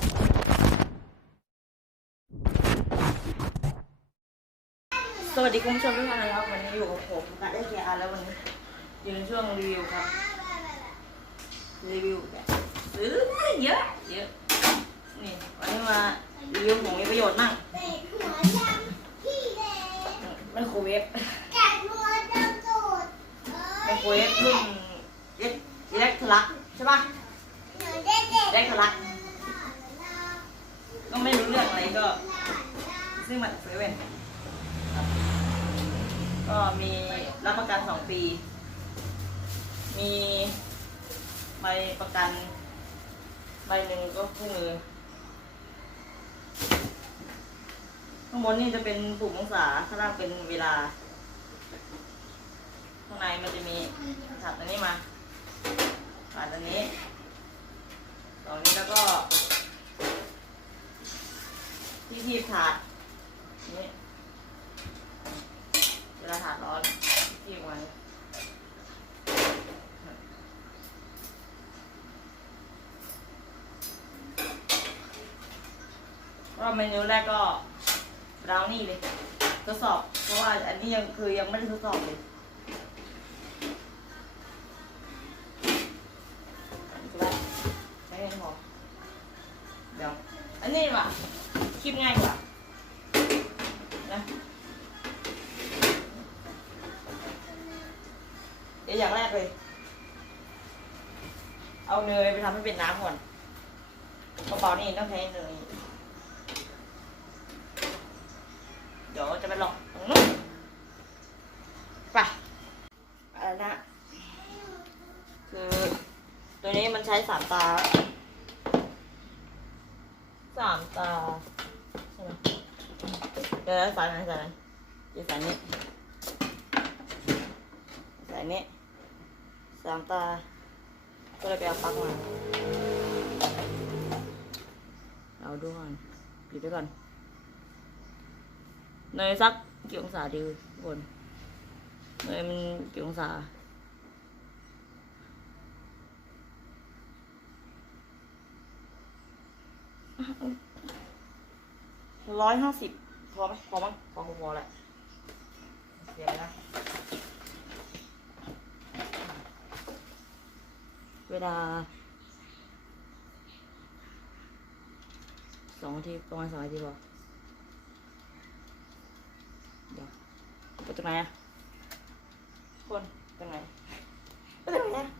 สวัสดีคุณผู้ชมทุกท่านนะครับ วันนี้อยู่กับผมกัดได้แค่อาแล้ววันนี้อยู่ในช่วงรีวิวครับ รีวิวแบบซื้อเยอะเยอะนี่วันนี้มารีวิวของมีประโยชน์มากเด็กหัวดำพี่เด็กไมโครเวฟกัดหัวดำตูดเอ้ไมโครเวฟรุ่นเล็กเล็กทะลักใช่ปะหนูเด็กเด็กเล็กทะลักไม่รู้เรื่องอะไรก็ ซื้อมาจากเซเว่นครับก็มีรับประกันสองปี มีใบประกัน ใบหนึ่งก็คู่มือ ข้างบนนี่จะเป็นปุ่มองศาข้างล่างเป็นเวลา ข้างในมันจะมีถัดอันนี้มาถัดอันนี้ตรงนี้แล้วก็ที่ทีบถาดนี่เว ลาถาดร้อนทีบไว้ก็เมนูแรกก็บราวนี่เลยทดสอบ เพราะว่าอันนี้ยังคือยังไม่ได้ทดสอบเลยไม่ให้พอเดี๋ยว อันนี้ว่ะคลิปง่ายกว่านะ ดี๋ยวอย่างแรกเลย เอาเนยไปทำให้เป็นน้ำก่อนกระเป๋านี่ต้องใช้เนย เดี๋ยวจะไปลองตรงนู้นไปอะไรนะ คือ ตัวนี้มันใช้สามตา สามตาใช่ไหมเดี๋ยวสายไหนสายไหนเดี๋ยวสายนี้สายนี้ามตา ก็เลยไปเอาปลั๊กมา เอาดูก่อนปิดไว้ก่อนเนยสักกี่องศาดีทุกคนเนยมันกี่องศาร้อยห้าสิบพอไหมพอมั้งพอพอแหละเดี๋ยวนะ เวลาสองนาทีประมาณสองนาทีพอเดี๋ยวไปตรงไหนอะคนตรงไหนไปตรงไหนอะ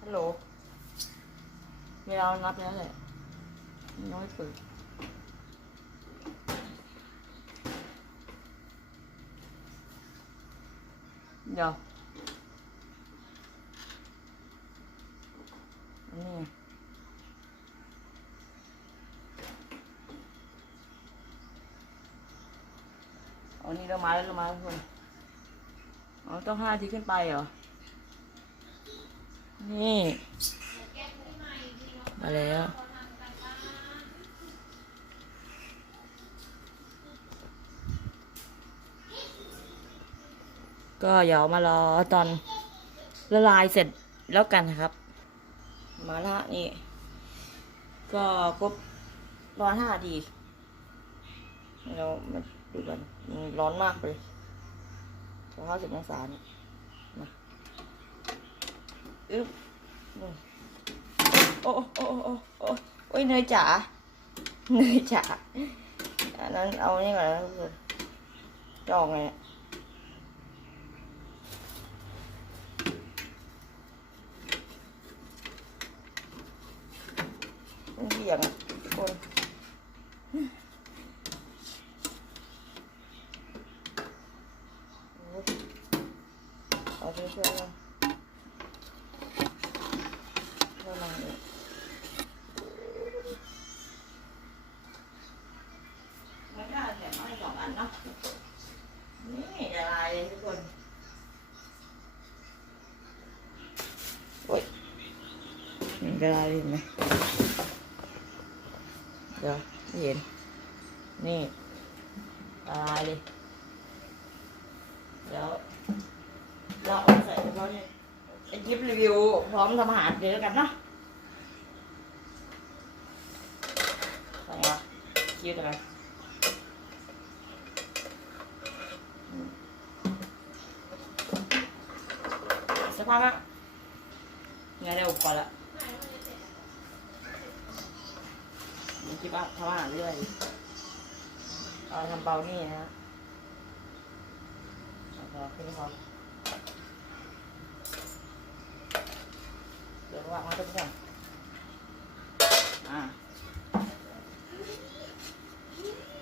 ฮัลโหลเวลานับแล้วแหละน้อยเปิดเดี๋ยว นนี้ไงเอานี่เรามาแล้วเรามาแล้วทุกคนอ๋อต้องห้าทีขึ้นไปเหรอ นี่ มาแล้วก็เดี๋ยวมารอตอนละลายเสร็จแล้วกันนะครับ มาละนี่ ก็ครบร้อนห้านาทีเรามาดูกันร้อนมากเลยสองห้าสิบองศาเนี่ยมาอึ๊บโอ้โอ้โอ้โอ้โอ้โอ้ยเนยจ๋าเนยจ๋าอันนั้นเอานี่ก่อนนะทุกคนจะออกไงเนี่ย มันเบี่ยงอะทุกคนอ้ยเอาไปช่วยกันช่วยมันเลยมันก็แถมมาให้สองอันเนาะ นี่ละลายเลยทุกคนโอ้ยมันละลายเลยเห็นไหม เดี๋ยวเห็น นี่ตายเลย เดี๋ยวเราเอใส่เฉพาะนี่ไอ้ลิปรีวิว พร้อมทำอาหารเลยแล้วกันเนาะใส่มาคิวตัวกันสักพักอะงั้นได้อุปกรณ์ละ มีคลิปอัพทำอาหรเรื่อยเอาทำเบานี่นะฮะเอาพอแค่นี้พอเดี๋ยววางไว้ตรงนี้ก่อนอ่า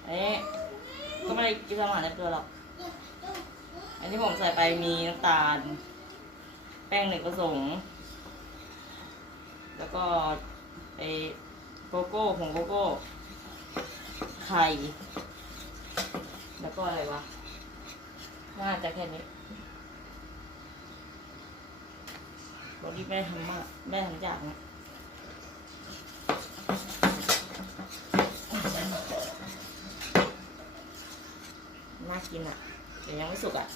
อันนี้ก็ไม่ได้กินทำอาหารในตัวหรอก อันที่ผมใส่ไปมีน้ำตาล แป้งหนึ่งผสมแล้วก็ไอ โกโก้ผงโกโก้ ไข่ แล้วก็อะไรวะ น่าจะแค่นี้บอดี้ไม่ทำมากไม่ทำจากนะน่ากินอะแต่ยังไม่สุกอะ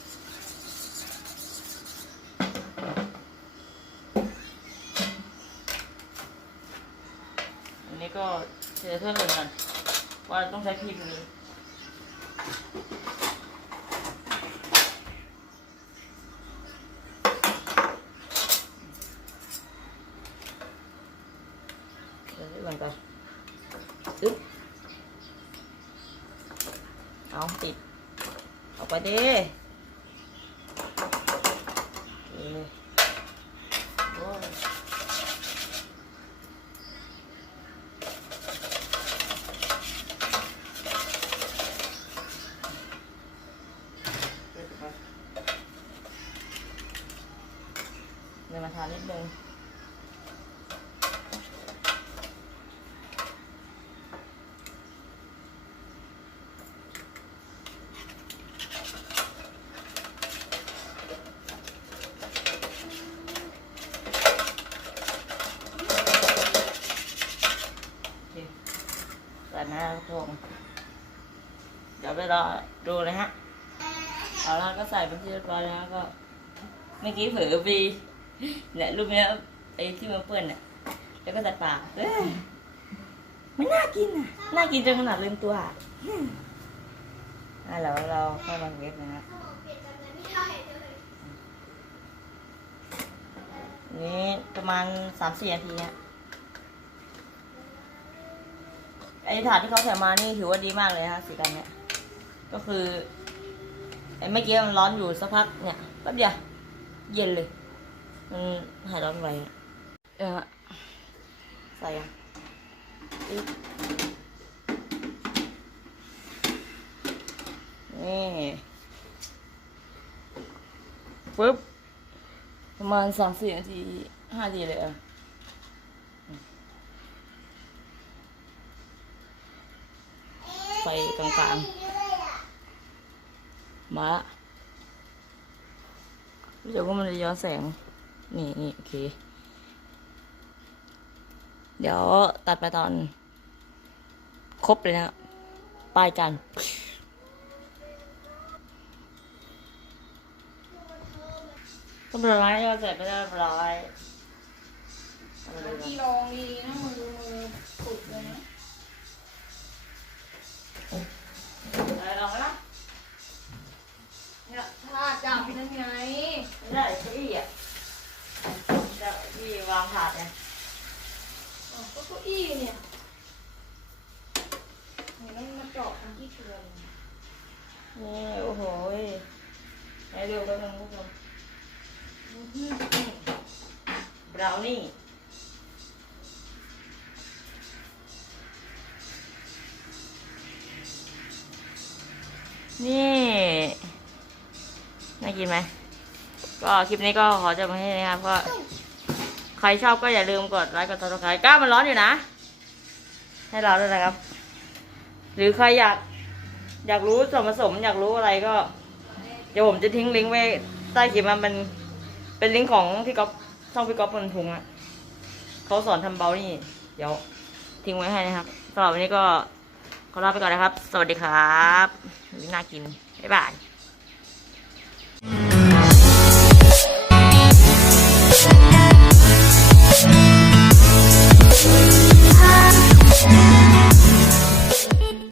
อันนี้ก็เสียเท่าไหร่กันว่าต้องใช้พิมพ์นี้เดี๋ยวให้ก่นก่อนอึ๊บเอาติดออกไปดิโอเคโอ้ย เดี๋ยมาทานนิดนึงโอเคใส่หน้าทงเดี๋ยวไปรอดูเลยฮะเอาล้วก็ใส่เป็นที่เรียบร้อยแล้วก็เมื่อกี้เผลอไป เนี่ยรูปเนี้ยไอ้ที่มันเปื้อนเนี่ยแล้วก็ใส่ปากเอ้ยมันน่ากินอะ น่ากินจนขนาดลืมตัวอะอะแล้วเราเข้ามาเว็บนะฮะเขาบนี่ประมาณสามสี่นาทีเนี่ยไอ้ถาดที่เขาใส่มานี่ถือว่าดีมากเลยฮะสีกันเนี่ย ก็คือไอ้เมื่อกี้มันร้อนอยู่สักพักเนี่ยแป๊บเดียวเย็นเลย มันหายร้อนไวอะเออใส่ยังอึ๊บนี่ปึ๊บ ประมาณสามสี่นาทีห้านาทีเลยอะไฟกลางๆ มาละรู้สึกว่ามันจะย้อนแสง นี่นี่โอเค เดี๋ยวตัดไปตอน ครบเลยนะปลายกันเรียบร้อยก็เสร็จไปเรียบร้อยเอาไปเลยพี่ลองดีนะมือมือสุดเลยนะ อ๋อก็เก้าอี้เนี่ยเห็นมันมาเจาะทั้งที่เชือนนี่โอ้โหยให้ดูแป๊บนึงทุกคนบราวนี่นี่น่ากินไหมก็คลิปนี้ก็ขอจบมาให้นะครับก็ ใครชอบก็อย่าลืมกดไลค์กดติดตามก้ามันร้อนอยู่นะ ให้เราด้วยนะครับ หรือใครอยากอยากรู้ส่วนผสมอยากรู้อะไรก็ เดี๋ยวผมจะทิ้งลิงก์ไว้ใต้คลิปมันเป็นเป็นลิงก์ของพี่ก๊อฟช่องพี่ก๊อฟมันพุงอะเขาสอนทำเบลนี่ เดี๋ยวทิ้งไว้ให้นะครับสำหรับวันนี้ก็ขอลาไปก่อนนะครับ สวัสดีครับน่ากินบ๊ายบาย